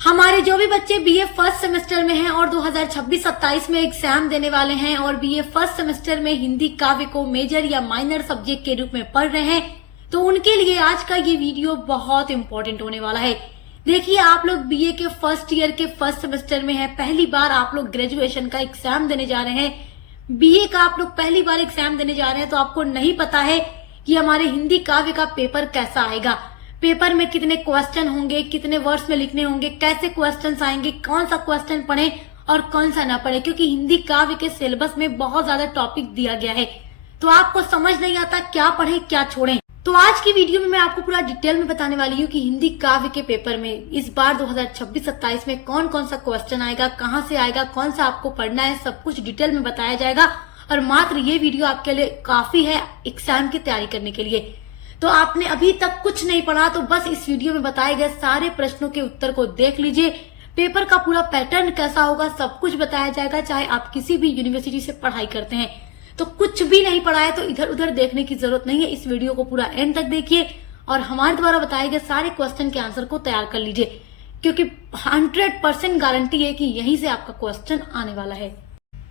हमारे जो भी बच्चे बीए फर्स्ट सेमेस्टर में हैं और 2026-27 में एग्जाम देने वाले हैं और बीए फर्स्ट सेमेस्टर में हिंदी काव्य को मेजर या माइनर सब्जेक्ट के रूप में पढ़ रहे हैं, तो उनके लिए आज का ये वीडियो बहुत इंपॉर्टेंट होने वाला है। देखिए, आप लोग बीए के फर्स्ट ईयर के फर्स्ट सेमेस्टर में हैं, पहली बार आप लोग ग्रेजुएशन का एग्जाम देने जा रहे हैं, बीए का आप लोग पहली बार एग्जाम देने जा रहे हैं, तो आपको नहीं पता है कि हमारे हिंदी काव्य का पेपर कैसा आएगा, पेपर में कितने क्वेश्चन होंगे, कितने वर्ड्स में लिखने होंगे, कैसे क्वेश्चंस आएंगे, कौन सा क्वेश्चन पढ़े और कौन सा ना पढ़े, क्योंकि हिंदी काव्य के सिलेबस में बहुत ज्यादा टॉपिक दिया गया है, तो आपको समझ नहीं आता क्या पढ़े क्या छोड़े। तो आज की वीडियो में मैं आपको पूरा डिटेल में बताने वाली हूँ कि हिंदी काव्य के पेपर में इस बार 2026-27 में कौन कौन सा क्वेश्चन आएगा, कहाँ से आएगा, कौन सा आपको पढ़ना है, सब कुछ डिटेल में बताया जाएगा। और मात्र ये वीडियो आपके लिए काफी है एग्जाम की तैयारी करने के लिए। तो आपने अभी तक कुछ नहीं पढ़ा तो बस इस वीडियो में बताए गए सारे प्रश्नों के उत्तर को देख लीजिए। पेपर का पूरा पैटर्न कैसा होगा सब कुछ बताया जाएगा। चाहे आप किसी भी यूनिवर्सिटी से पढ़ाई करते हैं तो कुछ भी नहीं पढ़ा है तो इधर उधर देखने की जरूरत नहीं है। इस वीडियो को पूरा एंड तक देखिए और हमारे द्वारा बताए गए सारे क्वेश्चन के आंसर को तैयार कर लीजिए, क्योंकि 100% गारंटी है कि यहीं से आपका क्वेश्चन आने वाला है।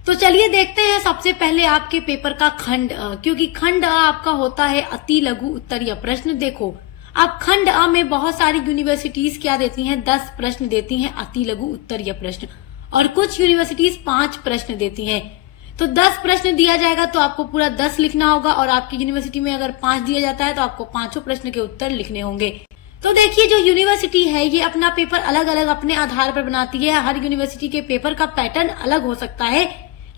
तो चलिए देखते हैं सबसे पहले आपके पेपर का खंड अ, क्योंकि खंड अ आपका होता है अति लघु उत्तरीय प्रश्न। देखो, अब खंड अ में बहुत सारी यूनिवर्सिटीज क्या देती हैं, 10 प्रश्न देती हैं अति लघु उत्तरीय प्रश्न, और कुछ यूनिवर्सिटीज 5 प्रश्न देती हैं। तो 10 प्रश्न दिया जाएगा तो आपको पूरा 10 लिखना होगा, और आपकी यूनिवर्सिटी में अगर 5 दिया जाता है तो आपको 5 प्रश्न के उत्तर लिखने होंगे। तो देखिए, जो यूनिवर्सिटी है ये अपना पेपर अलग अलग अपने आधार पर बनाती है। हर यूनिवर्सिटी के पेपर का पैटर्न अलग हो सकता है,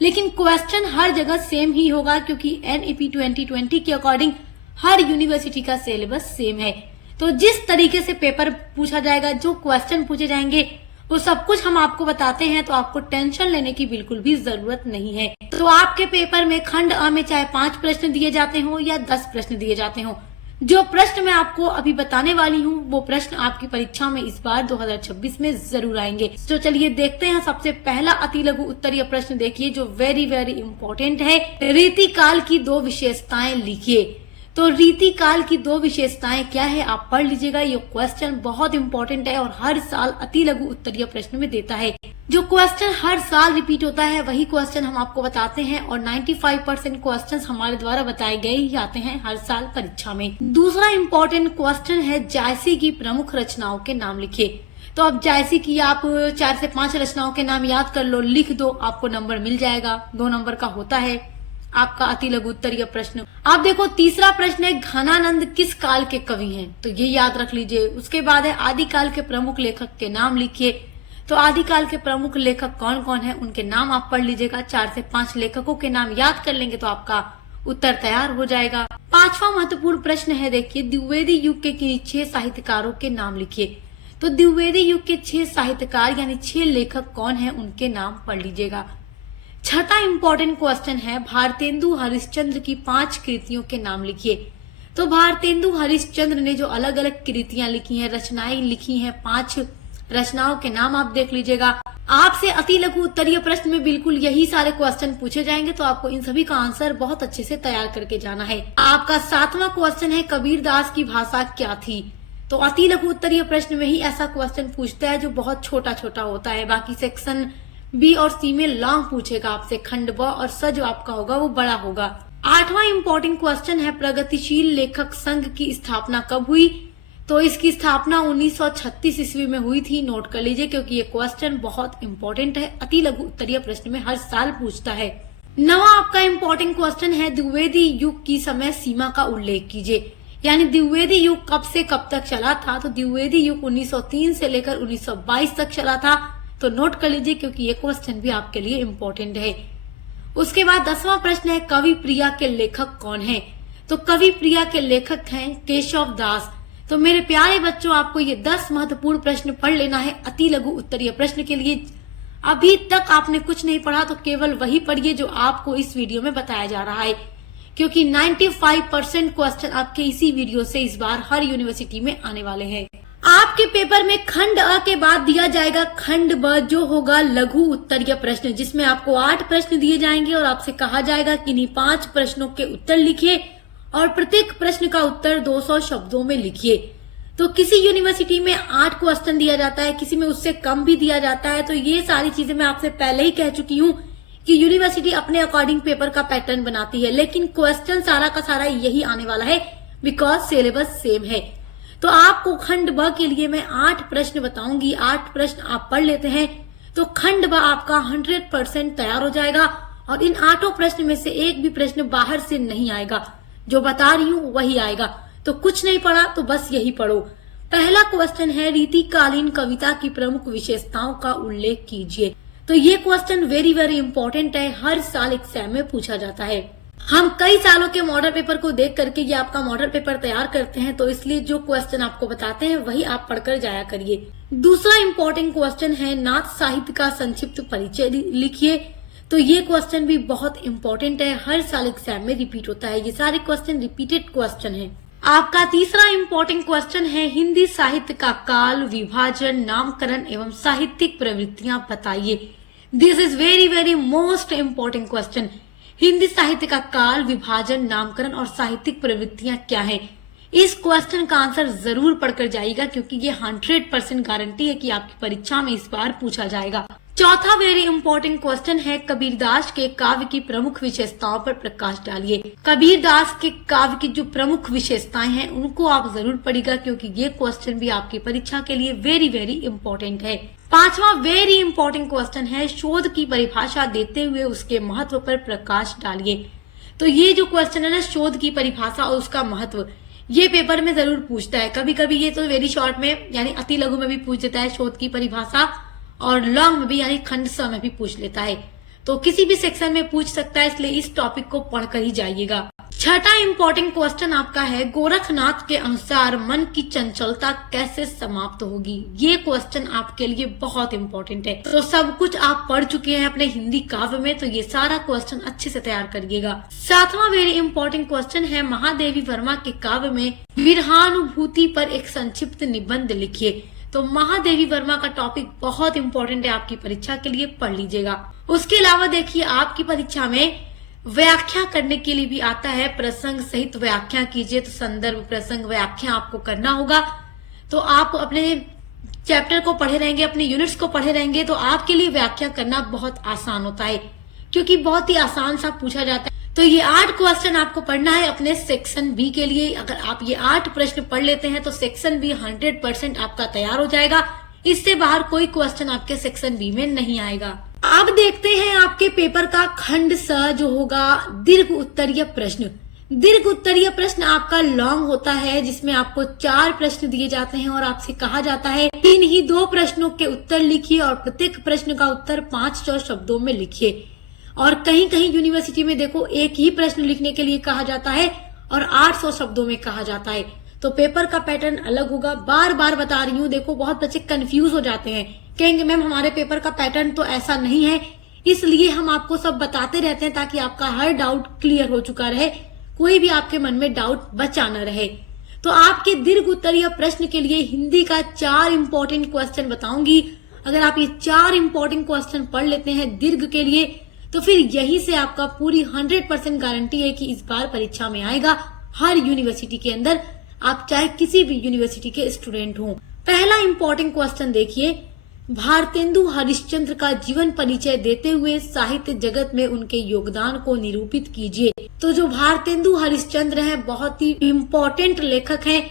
लेकिन क्वेश्चन हर जगह सेम ही होगा, क्योंकि एनईपी 2020 के अकॉर्डिंग हर यूनिवर्सिटी का सिलेबस सेम है। तो जिस तरीके से पेपर पूछा जाएगा, जो क्वेश्चन पूछे जाएंगे, वो सब कुछ हम आपको बताते हैं, तो आपको टेंशन लेने की बिल्कुल भी जरूरत नहीं है। तो आपके पेपर में खंड अ में चाहे 5 प्रश्न दिए जाते हो या 10 प्रश्न दिए जाते हो, जो प्रश्न मैं आपको अभी बताने वाली हूँ वो प्रश्न आपकी परीक्षा में इस बार 2026 में जरूर आएंगे। तो चलिए देखते हैं। सबसे पहला अति लघु उत्तरीय प्रश्न देखिए, जो वेरी वेरी इंपॉर्टेंट है। रीति काल की 2 विशेषताएं लिखिए। तो रीति काल की 2 विशेषताएं क्या है आप पढ़ लीजिएगा। ये क्वेश्चन बहुत इंपॉर्टेंट है और हर साल अति लघु उत्तरीय प्रश्न में देता है। जो क्वेश्चन हर साल रिपीट होता है वही क्वेश्चन हम आपको बताते हैं, और 95% क्वेश्चंस हमारे द्वारा बताए गए ही आते हैं हर साल परीक्षा में। दूसरा इम्पोर्टेंट क्वेश्चन है, जायसी की प्रमुख रचनाओं के नाम लिखिए। तो अब जायसी की आप 4 से 5 रचनाओं के नाम याद कर लो, लिख दो, आपको नंबर मिल जाएगा। 2 नंबर का होता है आपका अति लघु उत्तरीय प्रश्न। आप देखो, तीसरा प्रश्न है, घनानंद किस काल के कवि हैं, तो ये याद रख लीजिए। उसके बाद है, आदिकाल के प्रमुख लेखक के नाम लिखिए। तो आदिकाल के प्रमुख लेखक कौन कौन है उनके नाम आप पढ़ लीजिएगा। 4 से 5 लेखकों के नाम याद कर लेंगे तो आपका उत्तर तैयार हो जाएगा। 5वां महत्वपूर्ण प्रश्न है, देखिए, द्विवेदी युग के 6 साहित्यकारों के नाम लिखिए। तो द्विवेदी युग के 6 साहित्यकार यानी 6 लेखक कौन है उनके नाम पढ़ लीजिएगा। 6था इंपॉर्टेंट क्वेश्चन है, भारतेंदु हरिश्चंद्र की 5 कृतियों के नाम लिखिए। तो भारतेंदु हरिश्चंद्र ने जो अलग अलग कृतियां लिखी हैं, रचनाएं लिखी हैं, 5 रचनाओं के नाम आप देख लीजिएगा। आपसे अति लघु उत्तरीय प्रश्न में बिल्कुल यही सारे क्वेश्चन पूछे जाएंगे, तो आपको इन सभी का आंसर बहुत अच्छे से तैयार करके जाना है। आपका 7वां क्वेश्चन है, कबीरदास की भाषा क्या थी। तो अति लघु उत्तरीय प्रश्न में ही ऐसा क्वेश्चन पूछता है जो बहुत छोटा छोटा होता है। बाकी सेक्शन बी और सी में लॉन्ग पूछेगा आपसे। खंड ब और स जो आपका होगा वो बड़ा होगा। 8वां इम्पोर्टेंट क्वेश्चन है, प्रगतिशील लेखक संघ की स्थापना कब हुई। तो इसकी स्थापना 1936 ईस्वी में हुई थी। नोट कर लीजिए, क्योंकि ये क्वेश्चन बहुत इंपॉर्टेंट है, अति लघु उत्तरीय प्रश्न में हर साल पूछता है। 9वां आपका इम्पोर्टेंट क्वेश्चन है, द्विवेदी युग की समय सीमा का उल्लेख कीजिए। यानी द्विवेदी युग कब से कब तक चला था। तो द्विवेदी युग 1903 से लेकर 1922 तक चला था। तो नोट कर लीजिए, क्योंकि ये क्वेश्चन भी आपके लिए इम्पोर्टेंट है। उसके बाद 10वां प्रश्न है, कवि प्रिया के लेखक कौन है। तो कवि प्रिया के लेखक हैं केशव दास। तो मेरे प्यारे बच्चों, आपको ये 10 महत्वपूर्ण प्रश्न पढ़ लेना है अति लघु उत्तरीय प्रश्न के लिए। अभी तक आपने कुछ नहीं पढ़ा तो केवल वही पढ़िए जो आपको इस वीडियो में बताया जा रहा है, क्योंकि 95% क्वेश्चन आपके इसी वीडियो से इस बार हर यूनिवर्सिटी में आने वाले हैं। आपके पेपर में खंड अ के बाद दिया जाएगा खंड ब, जो होगा लघु उत्तरीय प्रश्न, जिसमें आपको 8 प्रश्न दिए जाएंगे और आपसे कहा जाएगा कि इन्हीं 5 प्रश्नों के उत्तर लिखिए और प्रत्येक प्रश्न का उत्तर 200 शब्दों में लिखिए। तो किसी यूनिवर्सिटी में 8 क्वेश्चन दिया जाता है, किसी में उससे कम भी दिया जाता है। तो ये सारी चीजें मैं आपसे पहले ही कह चुकी हूँ कि यूनिवर्सिटी अपने अकॉर्डिंग पेपर का पैटर्न बनाती है, लेकिन क्वेश्चन सारा का सारा यही आने वाला है बिकॉज सिलेबस सेम है। तो आपको खंड ब के लिए मैं 8 प्रश्न बताऊंगी, 8 प्रश्न आप पढ़ लेते हैं तो खंड ब आपका 100% तैयार हो जाएगा और इन 8 प्रश्न में से एक भी प्रश्न बाहर से नहीं आएगा, जो बता रही हूँ वही आएगा। तो कुछ नहीं पढ़ा तो बस यही पढ़ो। पहला क्वेश्चन है रीतिकालीन कविता की प्रमुख विशेषताओं का उल्लेख कीजिए। तो ये क्वेश्चन वेरी वेरी इंपॉर्टेंट है, हर साल एग्जाम में पूछा जाता है। हम कई सालों के मॉडल पेपर को देख करके ये आपका मॉडल पेपर तैयार करते हैं, तो इसलिए जो क्वेश्चन आपको बताते हैं वही आप पढ़कर जाया करिए। दूसरा इम्पोर्टेंट क्वेश्चन है नाथ साहित्य का संक्षिप्त परिचय लिखिए। तो ये क्वेश्चन भी बहुत इम्पोर्टेंट है, हर साल एग्जाम में रिपीट होता है। ये सारे क्वेश्चन रिपीटेड क्वेश्चन है। आपका तीसरा इम्पोर्टेंट क्वेश्चन है हिंदी साहित्य का काल, विभाजन, नामकरण एवं साहित्यिक प्रवृत्तियां बताइए। This is very very most important question. Hindi साहित्य का काल, विभाजन, नामकरण और साहित्यिक प्रवृत्तियां क्या है? इस क्वेश्चन का आंसर जरूर पढ़कर जाइएगा क्योंकि ये 100% गारंटी है कि आपकी परीक्षा में इस बार पूछा जाएगा। चौथा वेरी इंपॉर्टेंट क्वेश्चन है कबीरदास के काव्य की प्रमुख विशेषताओं पर प्रकाश डालिए। कबीरदास के काव्य की जो प्रमुख विशेषताएं हैं उनको आप जरूर पढ़िएगा क्योंकि ये क्वेश्चन भी आपकी परीक्षा के लिए वेरी वेरी इंपॉर्टेंट है। पांचवा वेरी इंपॉर्टेंट क्वेश्चन है शोध की परिभाषा देते हुए उसके महत्व पर प्रकाश डालिए। तो ये जो क्वेश्चन है ना, शोध की परिभाषा और उसका महत्व, ये पेपर में जरूर पूछता है। कभी कभी ये तो वेरी शॉर्ट में यानी अति लघु में भी पूछ देता है शोध की परिभाषा, और लॉन्ग में भी यानी खंड स में भी पूछ लेता है। तो किसी भी सेक्शन में पूछ सकता है, इसलिए इस टॉपिक को पढ़कर ही जाइएगा। छठा इंपॉर्टेंट क्वेश्चन आपका है गोरखनाथ के अनुसार मन की चंचलता कैसे समाप्त होगी। ये क्वेश्चन आपके लिए बहुत इंपॉर्टेंट है। तो सब कुछ आप पढ़ चुके हैं अपने हिंदी काव्य में, तो ये सारा क्वेश्चन अच्छे से तैयार करिएगा। सातवां वेरी इंपॉर्टेंट क्वेश्चन है महादेवी वर्मा के काव्य में विरहानुभूति पर एक संक्षिप्त निबंध लिखिए। तो महादेवी वर्मा का टॉपिक बहुत इंपॉर्टेंट है आपकी परीक्षा के लिए, पढ़ लीजिएगा। उसके अलावा देखिए आपकी परीक्षा में व्याख्या करने के लिए भी आता है, प्रसंग सहित व्याख्या कीजिए। तो संदर्भ, प्रसंग, व्याख्या आपको करना होगा। तो आप अपने चैप्टर को पढ़े रहेंगे, अपने यूनिट्स को पढ़े रहेंगे, तो आपके लिए व्याख्या करना बहुत आसान होता है क्योंकि बहुत ही आसान सा पूछा जाता है। तो ये 8 क्वेश्चन आपको पढ़ना है अपने सेक्शन बी के लिए। अगर आप ये 8 प्रश्न पढ़ लेते हैं तो सेक्शन बी 100% आपका तैयार हो जाएगा। इससे बाहर कोई क्वेश्चन आपके सेक्शन बी में नहीं आएगा। अब देखते हैं आपके पेपर का खंड स जो होगा दीर्घ उत्तरीय प्रश्न। दीर्घ उत्तरीय प्रश्न आपका लॉन्ग होता है, जिसमें आपको 4 प्रश्न दिए जाते हैं और आपसे कहा जाता है इन ही 2 प्रश्नों के उत्तर लिखिए और प्रत्येक प्रश्न का उत्तर 500 शब्दों में लिखिए। और कहीं कहीं यूनिवर्सिटी में देखो एक ही प्रश्न लिखने के लिए कहा जाता है और 800 शब्दों में कहा जाता है। तो पेपर का पैटर्न अलग होगा। बार बार बता रही हूँ, देखो बहुत बच्चे कंफ्यूज हो जाते हैं, कहेंगे मैम हमारे पेपर का पैटर्न तो ऐसा नहीं है। इसलिए हम आपको सब बताते रहते हैं ताकि आपका हर डाउट क्लियर हो चुका रहे, कोई भी आपके मन में डाउट बचा न रहे। तो आपके दीर्घ उत्तरीय प्रश्न के लिए हिंदी का 4 इंपॉर्टेंट क्वेश्चन बताऊंगी। अगर आप ये 4 इंपॉर्टेंट क्वेश्चन पढ़ लेते हैं दीर्घ के लिए तो फिर यही से आपका पूरी 100% गारंटी है कि इस बार परीक्षा में आएगा हर यूनिवर्सिटी के अंदर, आप चाहे किसी भी यूनिवर्सिटी के स्टूडेंट हो। पहला इंपॉर्टेंट क्वेश्चन देखिए, भारतेंदु हरिश्चंद्र का जीवन परिचय देते हुए साहित्य जगत में उनके योगदान को निरूपित कीजिए। तो जो भारतेंदु हरिश्चंद्र हैं बहुत ही इम्पोर्टेंट लेखक हैं,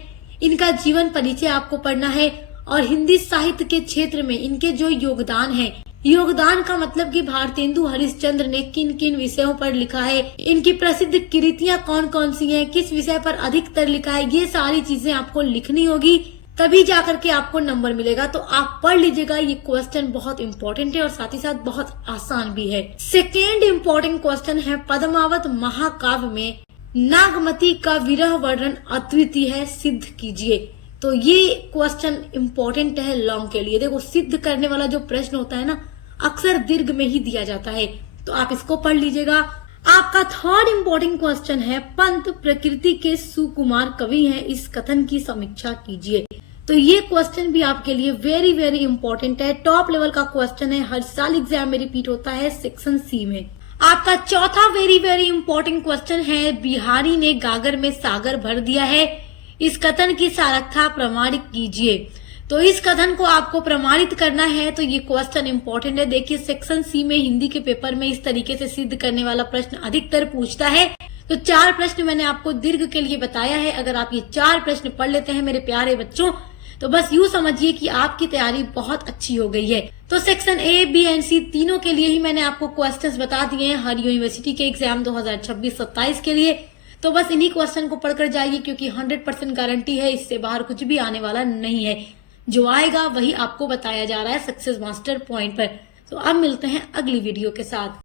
इनका जीवन परिचय आपको पढ़ना है और हिंदी साहित्य के क्षेत्र में इनके जो योगदान है, योगदान का मतलब कि भारतेंदु हरिश्चंद्र ने किन किन विषयों पर लिखा है, इनकी प्रसिद्ध कृतियां कौन कौन सी हैं, किस विषय पर अधिकतर लिखा है, ये सारी चीजें आपको लिखनी होगी, तभी जाकर के आपको नंबर मिलेगा। तो आप पढ़ लीजिएगा, ये क्वेश्चन बहुत इंपॉर्टेंट है और साथ ही साथ बहुत आसान भी है। सेकेंड इंपॉर्टेंट क्वेश्चन है पद्मावत महाकाव्य में नागमती का विरह वर्णन अद्वितीय है, सिद्ध कीजिए। तो ये क्वेश्चन इंपॉर्टेंट है लॉन्ग के लिए। देखो सिद्ध करने वाला जो प्रश्न होता है ना, अक्सर दीर्घ में ही दिया जाता है, तो आप इसको पढ़ लीजिएगा। आपका थर्ड इंपॉर्टेंट क्वेश्चन है पंत प्रकृति के सुकुमार कवि हैं, इस कथन की समीक्षा कीजिए। तो ये क्वेश्चन भी आपके लिए वेरी वेरी इंपॉर्टेंट है, टॉप लेवल का क्वेश्चन है, हर साल एग्जाम में रिपीट होता है सेक्शन सी में। आपका चौथा वेरी वेरी इंपॉर्टेंट क्वेश्चन है बिहारी ने गागर में सागर भर दिया है, इस कथन की सार्थकता प्रमाणित कीजिए। तो इस कथन को आपको प्रमाणित करना है, तो ये क्वेश्चन इंपॉर्टेंट है। देखिए सेक्शन सी में हिंदी के पेपर में इस तरीके से सिद्ध करने वाला प्रश्न अधिकतर पूछता है। तो 4 प्रश्न मैंने आपको दीर्घ के लिए बताया है। अगर आप ये 4 प्रश्न पढ़ लेते हैं मेरे प्यारे बच्चों, तो बस यूं समझिए कि आपकी तैयारी बहुत अच्छी हो गई है। तो सेक्शन ए, बी एंड सी तीनों के लिए ही मैंने आपको क्वेश्चंस बता दिए हैं हर यूनिवर्सिटी के एग्जाम 2026-27 के लिए। तो बस इन्हीं क्वेश्चन को पढ़कर जाइए, क्योंकि 100% गारंटी है, इससे बाहर कुछ भी आने वाला नहीं है। जो आएगा वही आपको बताया जा रहा है सक्सेस मास्टर पॉइंट पर। तो अब मिलते हैं अगली वीडियो के साथ।